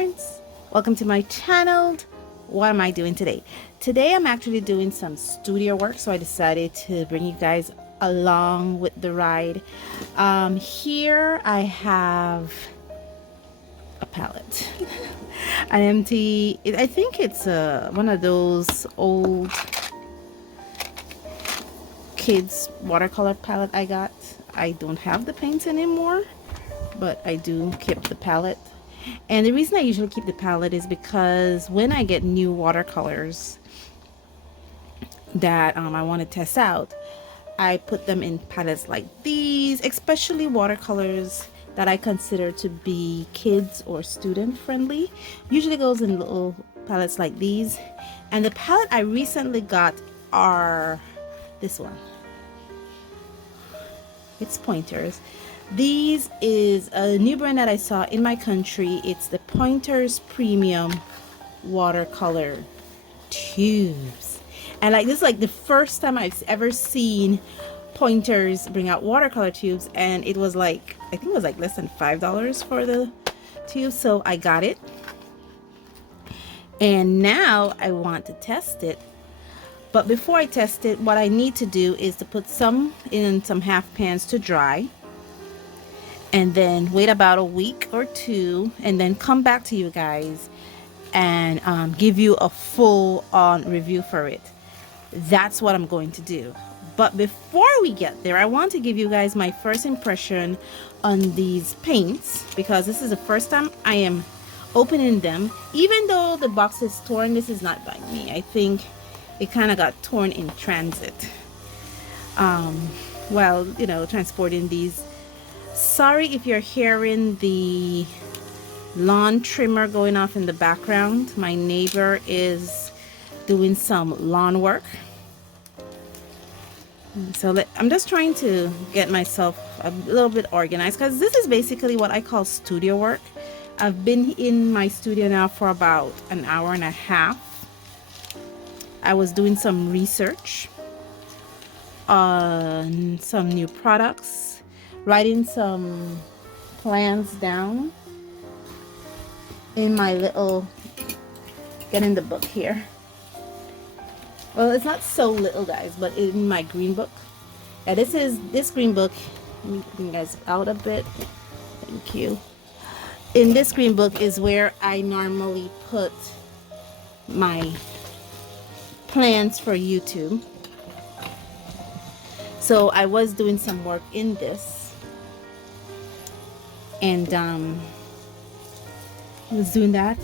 friends, welcome to my channel. What am I doing today? Today I'm actually doing some studio work, so I decided to bring you guys along with the ride. Here I have a palette. An empty, I think it's one of those old kids watercolor palette I got. I don't have the paints anymore, but I do keep the palette. And the reason I usually keep the palette is because when I get new watercolors that I want to test out, I put them in palettes like these, especially watercolors that I consider to be kids or student friendly. Usually goes in little palettes like these. And the palette I recently got are this one. It's pointers. These is a new brand that I saw in my country. It's the Pointers Premium Watercolor Tubes. And like this is like the first time I've ever seen Pointers bring out watercolor tubes, and it was like, I think it was like less than $5 for the tube. So I got it. And now I want to test it. But before I test it, what I need to do is to put some in some half pans to dry, and then wait about a week or two, and then come back to you guys and give you a full on review for it. That's what I'm going to do. But before we get there, I want to give you guys my first impression on these paints, because this is the first time I am opening them. Even though the box is torn, this is not by me. I think it kind of got torn in transit while, you know, transporting these. Sorry if you're hearing the lawn trimmer going off in the background. My neighbor is doing some lawn work. So I'm just trying to get myself a little bit organized, because this is basically what I call studio work. I've been in my studio now for about an hour and a half. I was doing some research on some new products, writing some plans down in my little, getting the book here. Well, it's not so little, guys, but in my green book. And this green book, let me bring you guys out a bit. Thank you. In this green book is where I normally put my plans for YouTube. So I was doing some work in this, and I was doing that.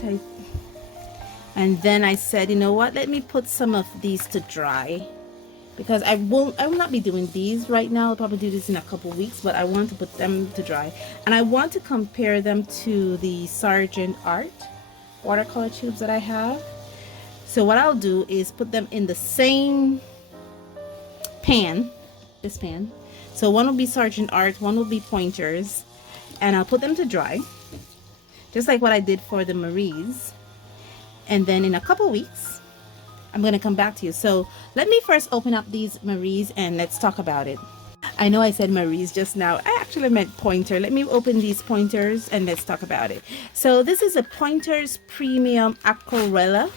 And then I said, you know what, let me put some of these to dry, because I will not be doing these right now. I'll probably do this in a couple weeks, but I want to put them to dry, and I want to compare them to the Sargent Art watercolor tubes that I have. So what I'll do is put them in the same pan, this pan. So one will be Sargent Art, one will be Pointers, and I'll put them to dry, just like what I did for the Marie's. And then in a couple weeks, I'm going to come back to you. So let me first open up these Marie's and let's talk about it. I know I said Marie's just now. I actually meant Pointer. Let me open these Pointers and let's talk about it. So this is a Pointers Premium Aquarella.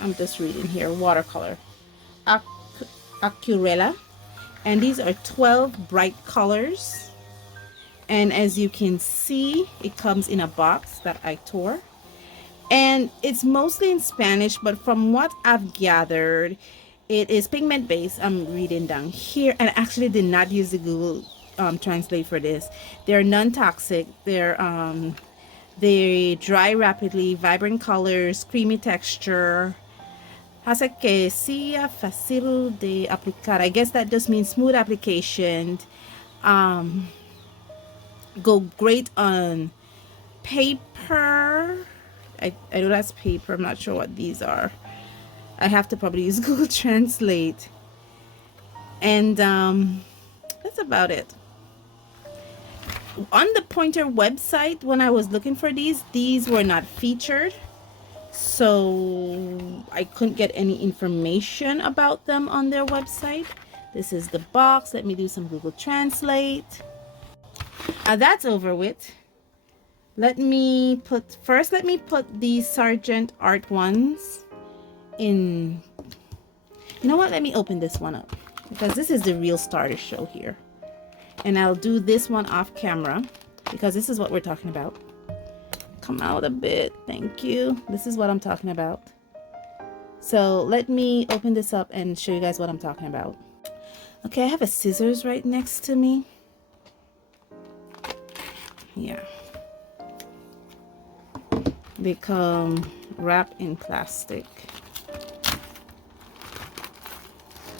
I'm just reading here, watercolor. Aquarella. And these are 12 bright colors. And as you can see, it comes in a box that I tore. And it's mostly in Spanish, but from what I've gathered, it is pigment based. I'm reading down here, and I actually did not use the Google Translate for this. They're non-toxic. They dry rapidly, vibrant colors, creamy texture. Hace que sea fácil de aplicar. I guess that just means smooth application. Go great on paper. I know that's paper. I'm not sure what these are. I have to probably use Google Translate. And that's about it. On the Pointer website, when I was looking for these were not featured. So I couldn't get any information about them on their website. This is the box. Let me do some Google Translate. That's over with. Let me put these Sargent Art ones in. You know what? Let me open this one up because this is the real starter show here. And I'll do this one off camera because this is what we're talking about. Come out a bit. Thank you. This is what I'm talking about. So let me open this up and show you guys what I'm talking about. Okay, I have a scissors right next to me. Yeah. They come wrapped in plastic.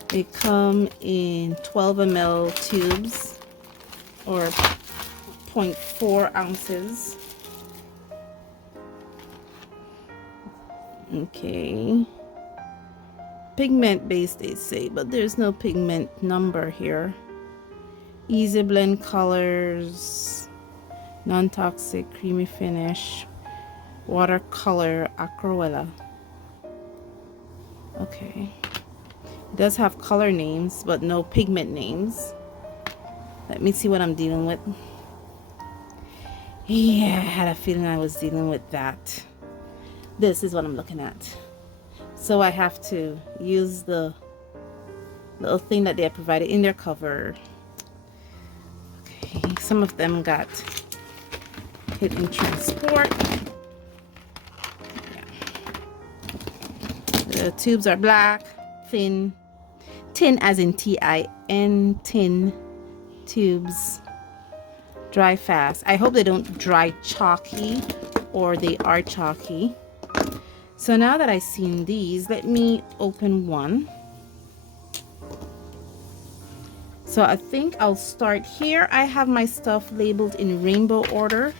They come in 12 ml tubes or 0.4 ounces. Okay. Pigment based, they say, but there's no pigment number here. Easy blend colors, non-toxic, creamy finish, watercolor, aquarella. Okay. It does have color names, but no pigment names. Let me see what I'm dealing with. Yeah, I had a feeling I was dealing with that. This is what I'm looking at. So I have to use the little thing that they provided in their cover. Okay, some of them got hit in transport. Yeah. The tubes are black, thin as in T-I-N, tin tubes. Dry fast. I hope they don't dry chalky, or they are chalky. So now that I've seen these, let me open one. So I think I'll start here. I have my stuff labeled in rainbow order.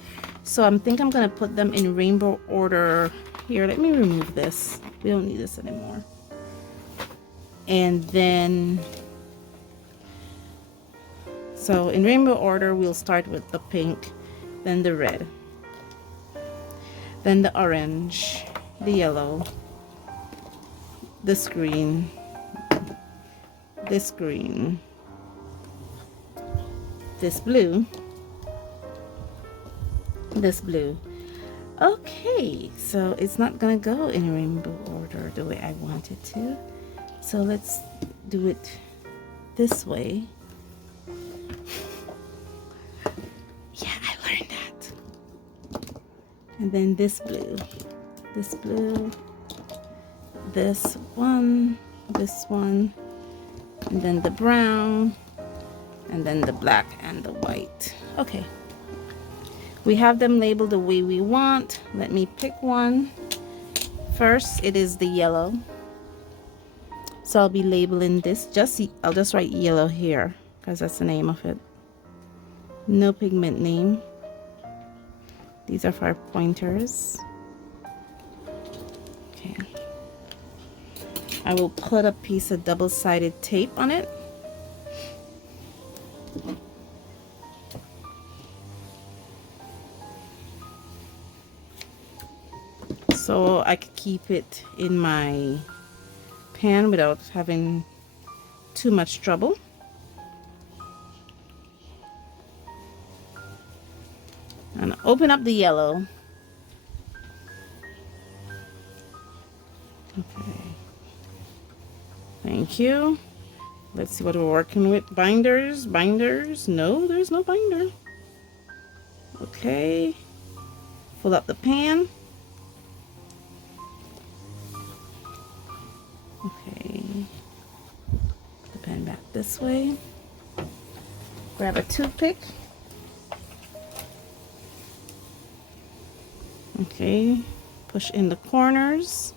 So I'm gonna put them in rainbow order here. Let me remove this. We don't need this anymore. And then, so in rainbow order, we'll start with the pink, then the red, then the orange, the yellow, this green, this green, this blue, this blue. Okay, so it's not gonna go in rainbow order the way I want it to. So let's do it this way. Yeah, I learned that. And then this blue, this blue, this one, and then the brown, and then the black and the white. Okay, we have them labeled the way we want. Let me pick one. First, it is the yellow. So I'll be labeling this. I'll just write yellow here because that's the name of it. No pigment name. These are for pointers. Okay. I will put a piece of double-sided tape on it. So I could keep it in my pan without having too much trouble. And open up the yellow. Okay. Thank you. Let's see what we're working with. Binders. No, there's no binder. Okay. Fill up the pan. Okay. The pan back this way. Grab a toothpick. Okay. Push in the corners.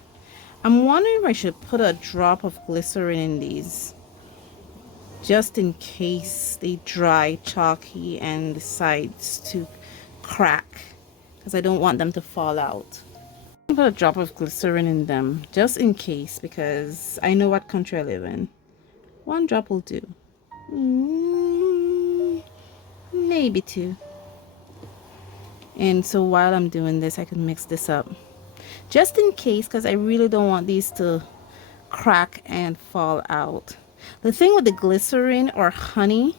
I'm wondering if I should put a drop of glycerin in these, just in case they dry chalky and the sides to crack, because I don't want them to fall out. Put a drop of glycerin in them just in case, because I know what country I live in. One drop will do. Maybe two. And so while I'm doing this, I can mix this up just in case, because I really don't want these to crack and fall out. The thing with the glycerin or honey,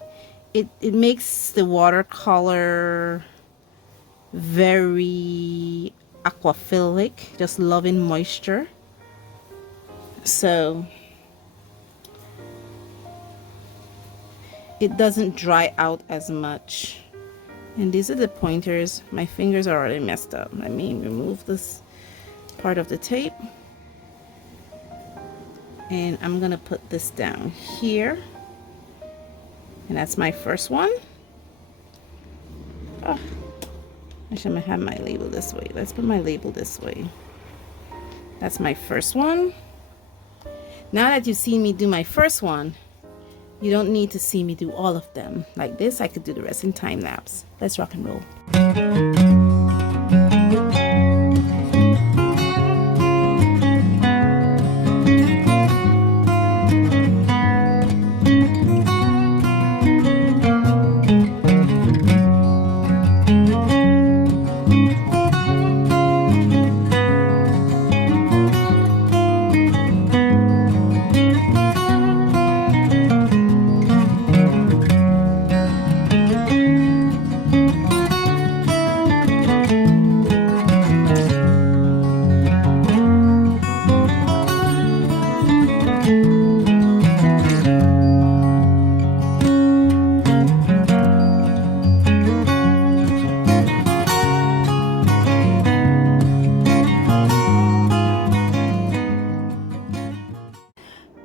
it makes the watercolor very aquaphilic, just loving moisture. So it doesn't dry out as much. And these are the pointers. My fingers are already messed up. Let me remove this part of the tape. And I'm gonna put this down here. And that's my first one. Oh, I should have my label this way. Let's put my label this way. That's my first one. Now that you've seen me do my first one, you don't need to see me do all of them. Like this, I could do the rest in time lapse. Let's rock and roll.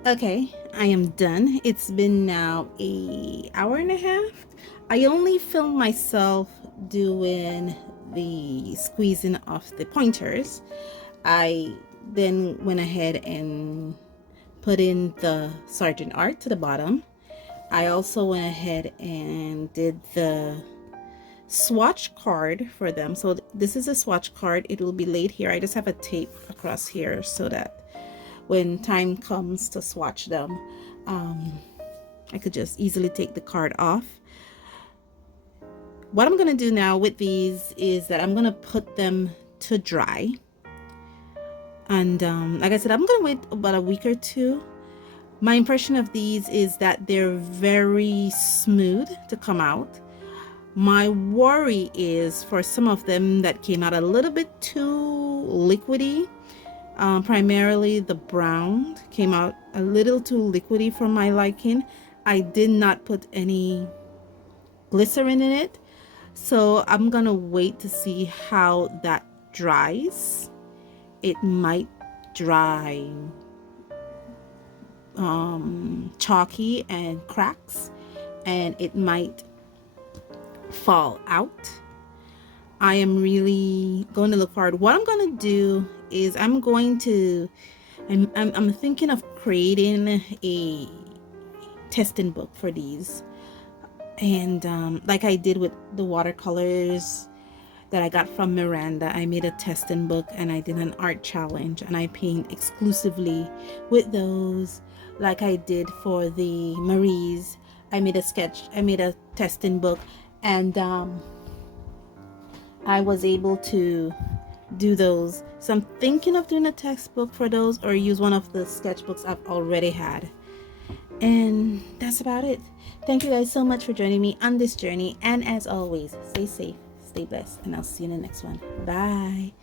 Okay, I am done. It's been now an hour and a half. I only filmed myself doing the squeezing of the pointers. I then went ahead and put in the Sergeant art to the bottom. I also went ahead and did the swatch card for them. So this is a swatch card. It will be laid here. I just have a tape across here so that when time comes to swatch them, I could just easily take the card off. What I'm gonna do now with these is that I'm gonna put them to dry. And like I said, I'm gonna wait about a week or two. My impression of these is that they're very smooth to come out. My worry is for some of them that came out a little bit too liquidy. Primarily the brown came out a little too liquidy for my liking. I did not put any glycerin in it, so I'm gonna wait to see how that dries. It might dry chalky and cracks, and it might fall out. I am really going to look forward. What I'm going to do is I'm thinking of creating a testing book for these, and like I did with the watercolors that I got from Miranda, I made a testing book and I did an art challenge and I paint exclusively with those. Like I did for the Maries, I made a testing book, and I was able to do those. So I'm thinking of doing a textbook for those or use one of the sketchbooks I've already had. And that's about it. Thank you guys so much for joining me on this journey. And as always, stay safe, stay blessed, and I'll see you in the next one. Bye.